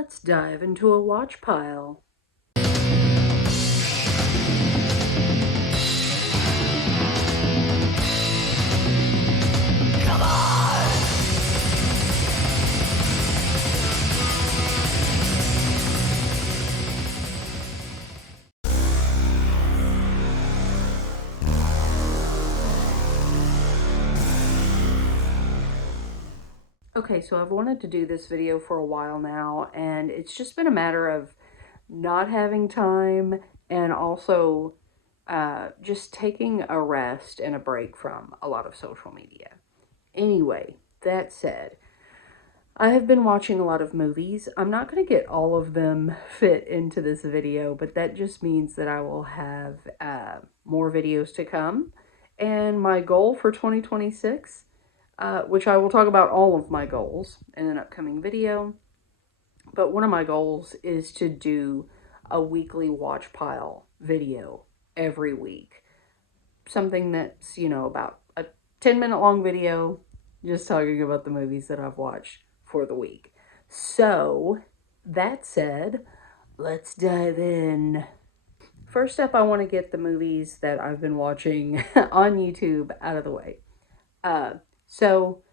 Let's dive into a watch pile. Come on! Okay, so I've wanted to do this video for a while now, and it's just been a matter of not having time and also just taking a rest and a break from a lot of social media. Anyway, that said, I have been watching a lot of movies. I'm not going to get all of them fit into this video, but that just means that I will have more videos to come. And my goal for 2026, which I will talk about all of my goals in an upcoming video, but one of my goals is to do a weekly watch pile video every week. Something that's, about a 10-minute long video, just talking about the movies that I've watched for the week. So, that said, let's dive in. First up, I want to get the movies that I've been watching on YouTube out of the way. So,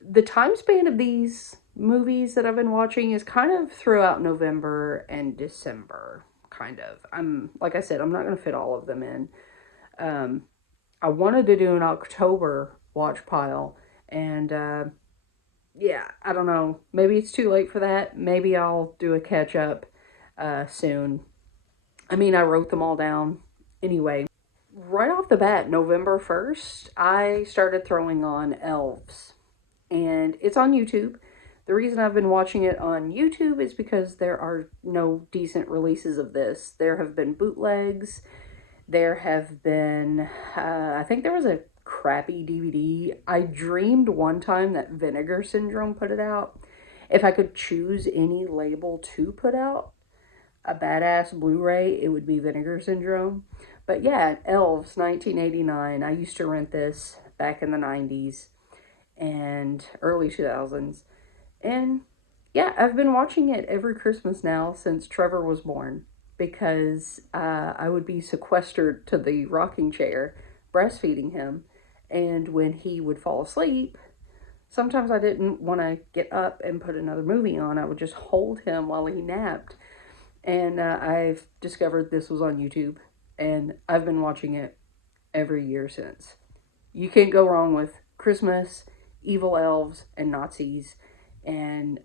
the time span of these movies that I've been watching is kind of throughout November and December, kind of. Like I said, I'm not going to fit all of them in. I wanted to do an October watch pile, and yeah, I don't know. Maybe it's too late for that. Maybe I'll do a catch up soon. I mean, I wrote them all down. Anyway, right off the bat, November 1st, I started throwing on Elves. And it's on YouTube. The reason I've been watching it on YouTube is because there are no decent releases of this. There have been bootlegs. There have been, I think there was a crappy DVD. I dreamed one time that Vinegar Syndrome put it out. If I could choose any label to put out a badass Blu-ray, it would be Vinegar Syndrome. But yeah, Elves, 1989. I used to rent this back in the 90s and early 2000s. And yeah, I've been watching it every Christmas now since Trevor was born, because I would be sequestered to the rocking chair breastfeeding him, and when he would fall asleep, sometimes I didn't want to get up and put another movie on. I would just hold him while he napped. And I've discovered this was on YouTube, and I've been watching it every year since. You can't go wrong with Christmas, evil elves, and Nazis, and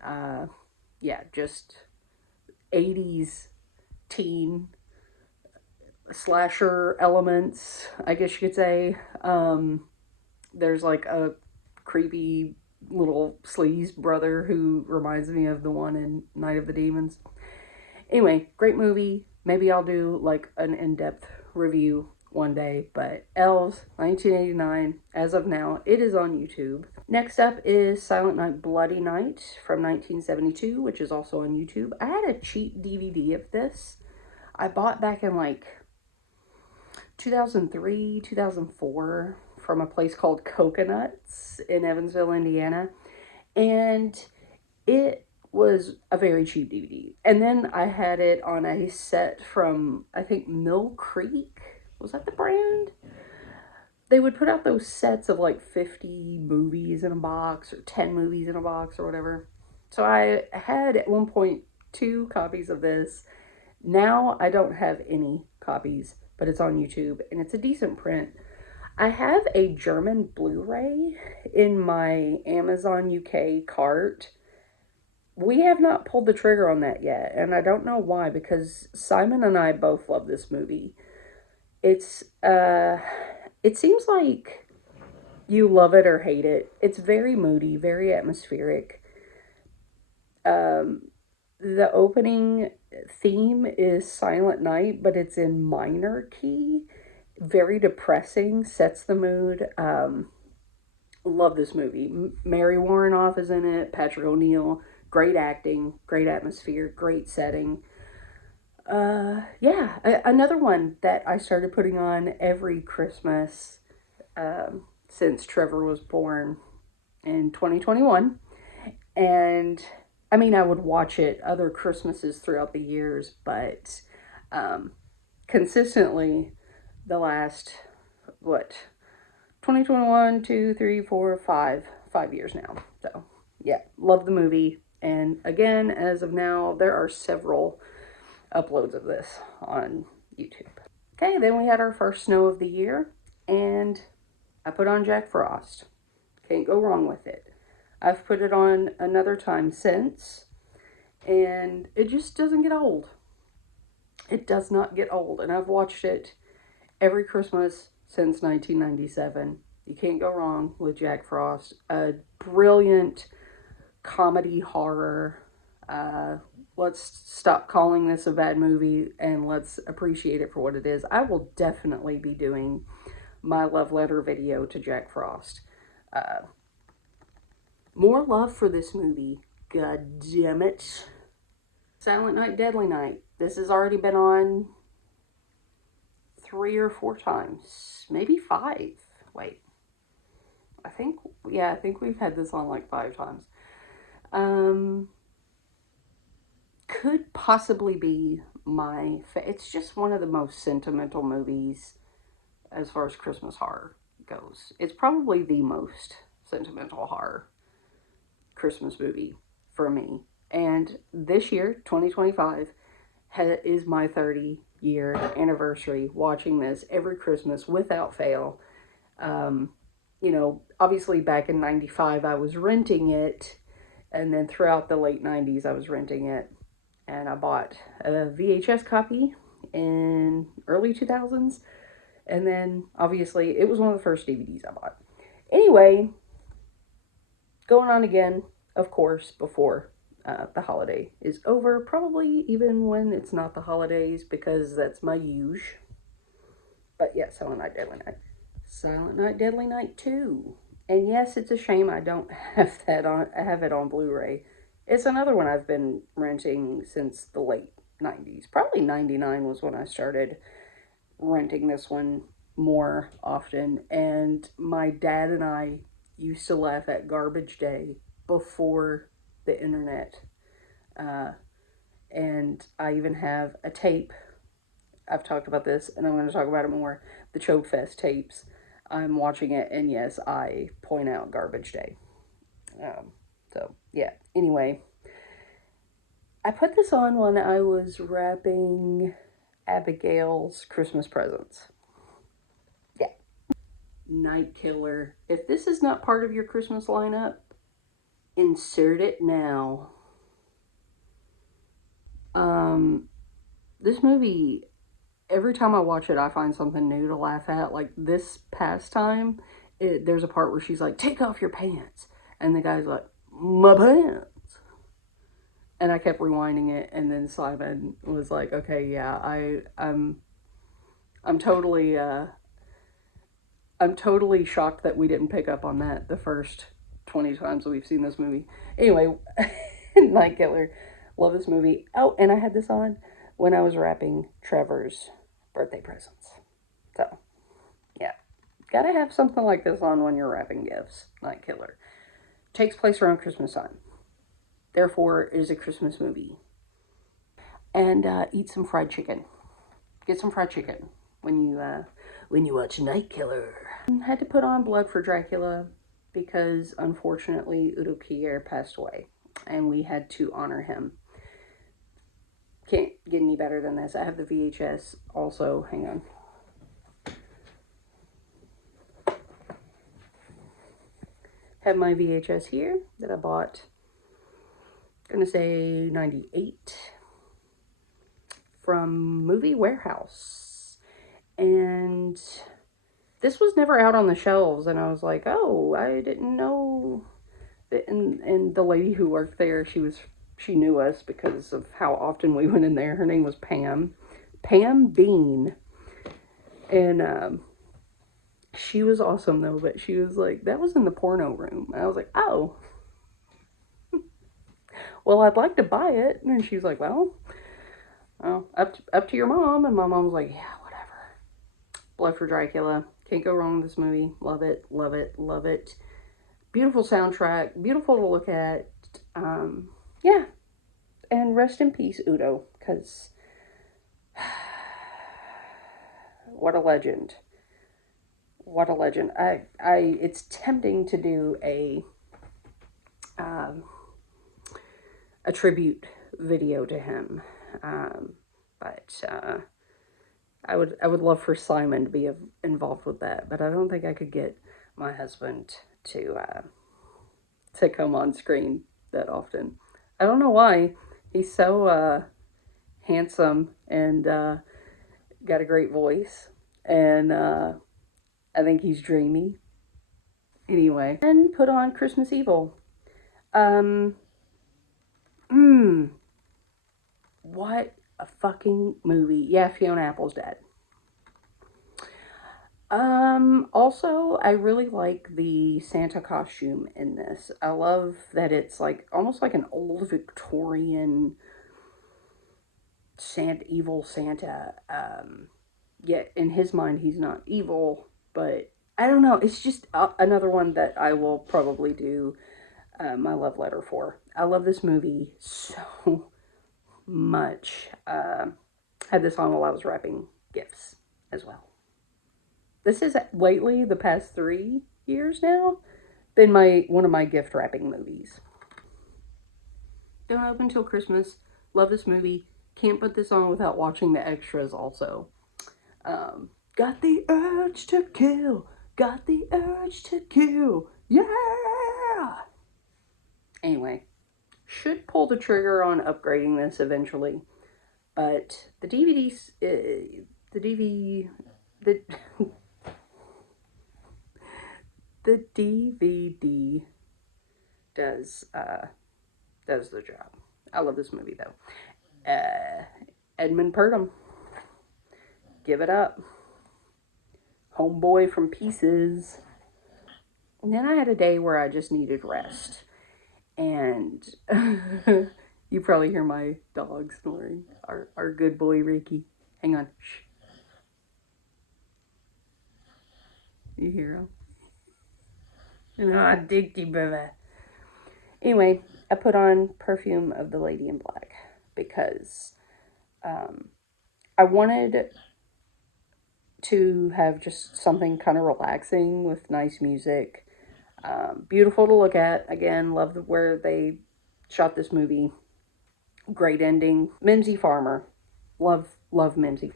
yeah, just 80s teen slasher elements, I guess you could say. There's like a creepy little sleaze brother who reminds me of the one in Night of the Demons. Anyway, great movie. Maybe I'll do like an in-depth review one day, but Elves, 1989, as of now, it is on YouTube. Next up is Silent Night, Bloody Night from 1972, which is also on YouTube. I had a cheap DVD of this. I bought back in like 2003, 2004 from a place called Coconuts in Evansville, Indiana. And it was a very cheap DVD. And then I had it on a set from, I think, Mill Creek. Was that the brand? They would put out those sets of like 50 movies in a box or 10 movies in a box or whatever. So I had at one point 2 copies of this. Now I don't have any copies, but it's on YouTube and it's a decent print. I have a German Blu-ray in my Amazon UK cart. We have not pulled the trigger on that yet, and I don't know why, because Simon and I both love this movie. It's, it seems like you love it or hate it. It's very moody, very atmospheric. The opening theme is Silent Night, but it's in minor key. Very depressing, sets the mood. Love this movie. Mary Warrenoff is in it, Patrick O'Neill. Great acting, great atmosphere, great setting. Yeah, another one that I started putting on every Christmas since Trevor was born in 2021. And I mean, I would watch it other Christmases throughout the years, but consistently the last, what, 2021, 2, 3, 4, 5 years now. So, yeah, love the movie. And again, as of now, there are several uploads of this on YouTube. Okay, then we had our first snow of the year, and I put on Jack Frost. Can't go wrong with it. I've put it on another time since, and it just doesn't get old. It does not get old, and I've watched it every Christmas since 1997. You can't go wrong with Jack Frost. A brilliant comedy horror. Let's stop calling this a bad movie and let's appreciate it for what it is. I will definitely be doing my love letter video to Jack Frost. More love for this movie. God damn it. Silent Night, Deadly Night. This has already been on 3 or 4 times. Maybe 5. Wait. I think we've had this on like 5 times. Could possibly be it's just one of the most sentimental movies as far as Christmas horror goes. It's probably the most sentimental horror Christmas movie for me. And this year, 2025, is my 30-year anniversary watching this every Christmas without fail. You know, obviously back in 95, I was renting it. And then throughout the late 90s, I was renting it. And I bought a VHS copy in early 2000s. And then, obviously, it was one of the first DVDs I bought. Anyway, going on again, of course, before the holiday is over. Probably even when it's not the holidays, because that's my usual. But yeah, Silent Night, Deadly Night. Silent Night, Deadly Night 2. And yes, it's a shame I don't have that on. I have it on Blu-ray. It's another one I've been renting since the late 90s. Probably 99 was when I started renting this one more often. And my dad and I used to laugh at Garbage Day before the internet. And I even have a tape. I've talked about this, and I'm going to talk about it more. The Choke Fest tapes. I'm watching it, and yes, I point out Garbage Day. So, yeah. Anyway, I put this on when I was wrapping Abigail's Christmas presents. Yeah. Night Killer. If this is not part of your Christmas lineup, insert it now. This movie, every time I watch it, I find something new to laugh at. Like this past time, there's a part where she's like, "Take off your pants." And the guy's like, "My pants." And I kept rewinding it, and then Simon was like, "Okay, yeah, I'm totally shocked that we didn't pick up on that the first 20 times that we've seen this movie." Anyway, Night Killer. Love this movie. Oh, and I had this on when I was wrapping Trevor's birthday presents. So, yeah. Gotta have something like this on when you're wrapping gifts. Night Killer. Takes place around Christmas time. Therefore, it is a Christmas movie. And eat some fried chicken. Get some fried chicken when you watch Night Killer. Had to put on Blood for Dracula because, unfortunately, Udo Kier passed away. And we had to honor him. Can't get any better than this. I have the VHS also. Hang on. Have my VHS here that I bought. I'm gonna say 98 from Movie Warehouse. And this was never out on the shelves. And I was like, oh, I didn't know. And the lady who worked there, she knew us because of how often we went in there. Her name was Pam Bean. And she was awesome though, but she was like, that was in the porno room. And I was like, oh, well, I'd like to buy it. And she was like, well, up to your mom. And my mom was like, yeah, whatever. Blood for Dracula. Can't go wrong with this movie. Love it, love it, love it. Beautiful soundtrack, beautiful to look at. yeah, and rest in peace, Udo, because what a legend. What a legend. It's tempting to do um, a tribute video to him. But I would love for Simon to be involved with that, but I don't think I could get my husband to come on screen that often. I don't know why. He's so handsome and got a great voice, and I think he's dreamy. Anyway, and put on Christmas Evil. Um, mmm, what a fucking movie. Yeah, Fiona Apple's dead. Also, I really like the Santa costume in this. I love that it's like almost like an old Victorian evil Santa. Yet in his mind, he's not evil, but I don't know. It's just another one that I will probably do my love letter for. I love this movie so much. Had this on while I was wrapping gifts as well. This is lately, the past 3 years now, been one of my gift wrapping movies. Don't Open Till Christmas. Love this movie. Can't put this on without watching the extras also. Got the urge to kill. Got the urge to kill. Yeah! Anyway, should pull the trigger on upgrading this eventually. But the DVDs, the DVD does the job. I love this movie though. Edmund Purdom, give it up. Homeboy from Pieces. And then I had a day where I just needed rest. And you probably hear my dog snoring. Our good boy Ricky. Hang on. Shh. You hear him? Ah, dicky baby. Anyway, I put on Perfume of the Lady in Black because I wanted to have just something kind of relaxing with nice music. Beautiful to look at. Again, love where they shot this movie. Great ending. Mimsy Farmer. Love Mimsy.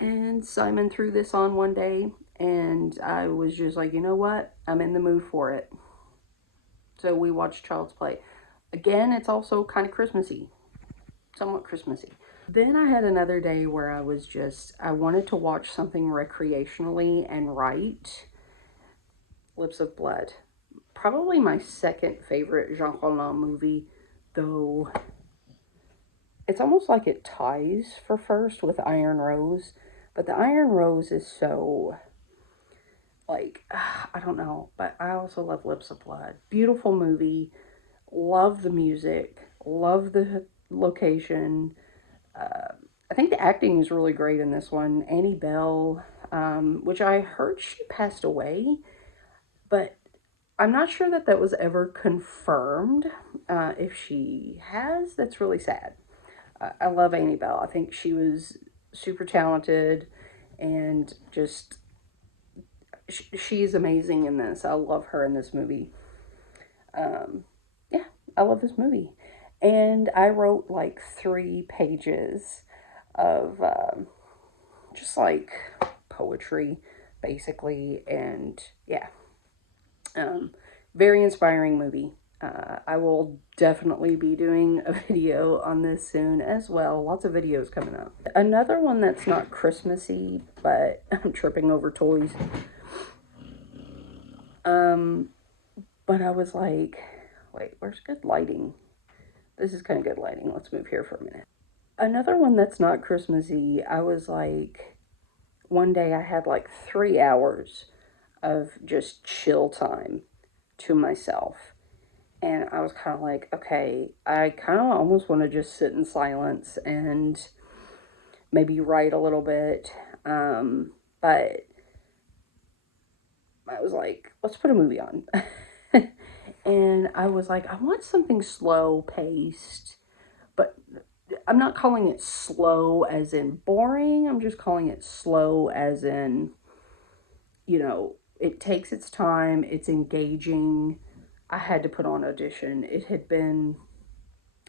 And Simon threw this on one day, and I was just like, you know what? I'm in the mood for it. So we watched Child's Play. Again, it's also kind of Christmassy. Somewhat Christmassy. Then I had another day where I wanted to watch something recreationally and write. Lips of Blood. Probably my second favorite Jean Rollin movie, though it's almost like it ties for first with Iron Rose. But the Iron Rose is so, like, I don't know. But I also love Lips of Blood. Beautiful movie. Love the music. Love the location. I think the acting is really great in this one. Annie Bell, which I heard she passed away. But I'm not sure that was ever confirmed. If she has, that's really sad. I love Annie Bell. I think she was super talented and just, she's amazing in this. I love her in this movie. Yeah, I love this movie. And I wrote like 3 pages of just like poetry, basically. And yeah, very inspiring movie. I will definitely be doing a video on this soon as well. Lots of videos coming up. Another one that's not Christmassy, but I'm tripping over toys. But I was like, wait, where's good lighting? This is kind of good lighting. Let's move here for a minute. Another one that's not Christmassy, I was like, one day I had like 3 hours of just chill time to myself. And I was kind of like, okay, I kind of almost want to just sit in silence and maybe write a little bit. But I was like, let's put a movie on. And I was like, I want something slow paced, but I'm not calling it slow as in boring. I'm just calling it slow as in, you know, it takes its time, it's engaging. I had to put on Audition. It had been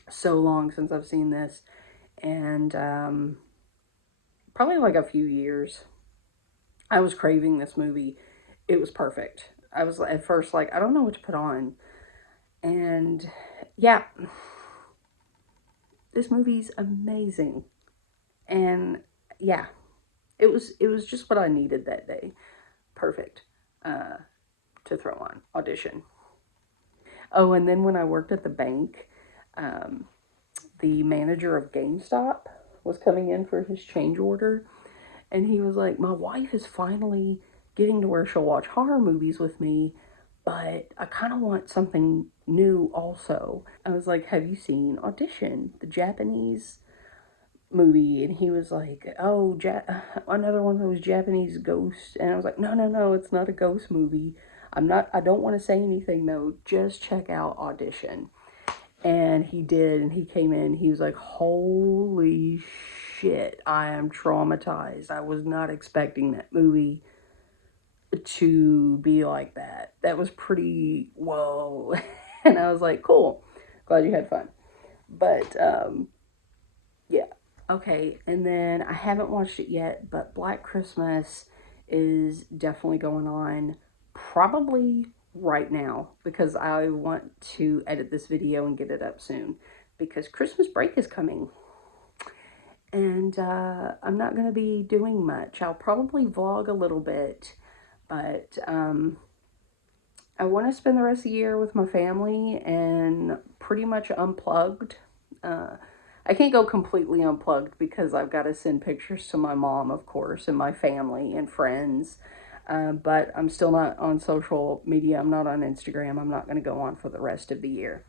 so long since I've seen this, and probably like a few years. I was craving this movie. It was perfect. I was at first like, I don't know what to put on. And yeah, this movie's amazing. And yeah, it was just what I needed that day. Perfect to throw on Audition. Oh, and then when I worked at the bank, um, the manager of GameStop was coming in for his change order, and he was like, my wife is finally getting to where she'll watch horror movies with me, but I kind of want something new also. I was like, have you seen Audition, the Japanese movie? And he was like, oh, another one of those Japanese ghosts. And I was like, no, no, no, it's not a ghost movie. I don't want to say anything though. Just check out Audition. And he did, and he came in, he was like, holy shit, I am traumatized. I was not expecting that movie to be like that. That was pretty, whoa. And I was like, cool, glad you had fun. But, yeah. Okay, and then I haven't watched it yet, but Black Christmas is definitely going on, probably right now, because I want to edit this video and get it up soon, because Christmas break is coming, and I'm not going to be doing much. I'll probably vlog a little bit, but I want to spend the rest of the year with my family and pretty much unplugged. I can't go completely unplugged because I've got to send pictures to my mom, of course, and my family and friends. But I'm still not on social media. I'm not on Instagram. I'm not going to go on for the rest of the year.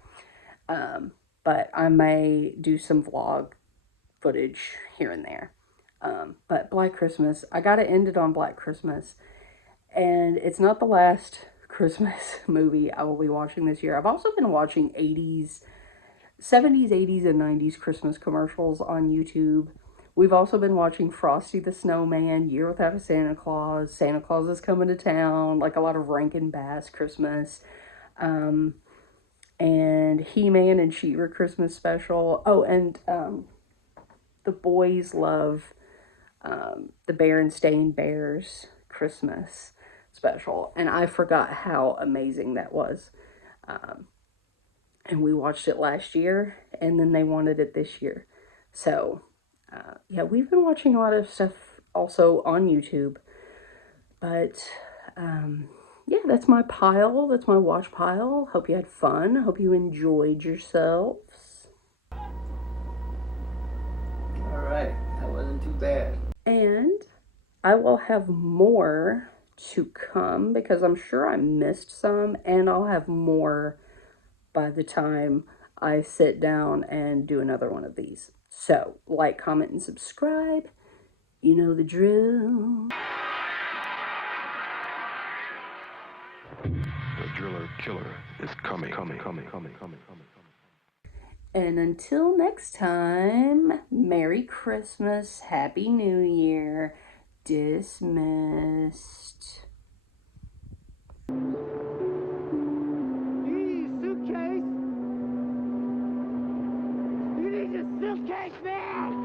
But I may do some vlog footage here and there. But Black Christmas, I got to end it on Black Christmas. And it's not the last Christmas movie I will be watching this year. I've also been watching 70s, 80s, and 90s Christmas commercials on YouTube. We've also been watching Frosty the Snowman, Year Without a Santa Claus, Santa Claus is Coming to Town, like a lot of Rankin Bass Christmas, and He-Man and She-Ra Christmas special. Oh, and the boys love the Berenstain Bears Christmas special, and I forgot how amazing that was. And we watched it last year, and then they wanted it this year. So, yeah, we've been watching a lot of stuff also on YouTube. But, yeah, that's my pile. That's my watch pile. Hope you had fun. Hope you enjoyed yourselves. Alright, that wasn't too bad. And I will have more to come because I'm sure I missed some, and I'll have more by the time I sit down and do another one of these. So, like, comment, and subscribe. You know the drill. The driller killer is coming. And until next time, Merry Christmas, Happy New Year, dismissed. Suitcase, man!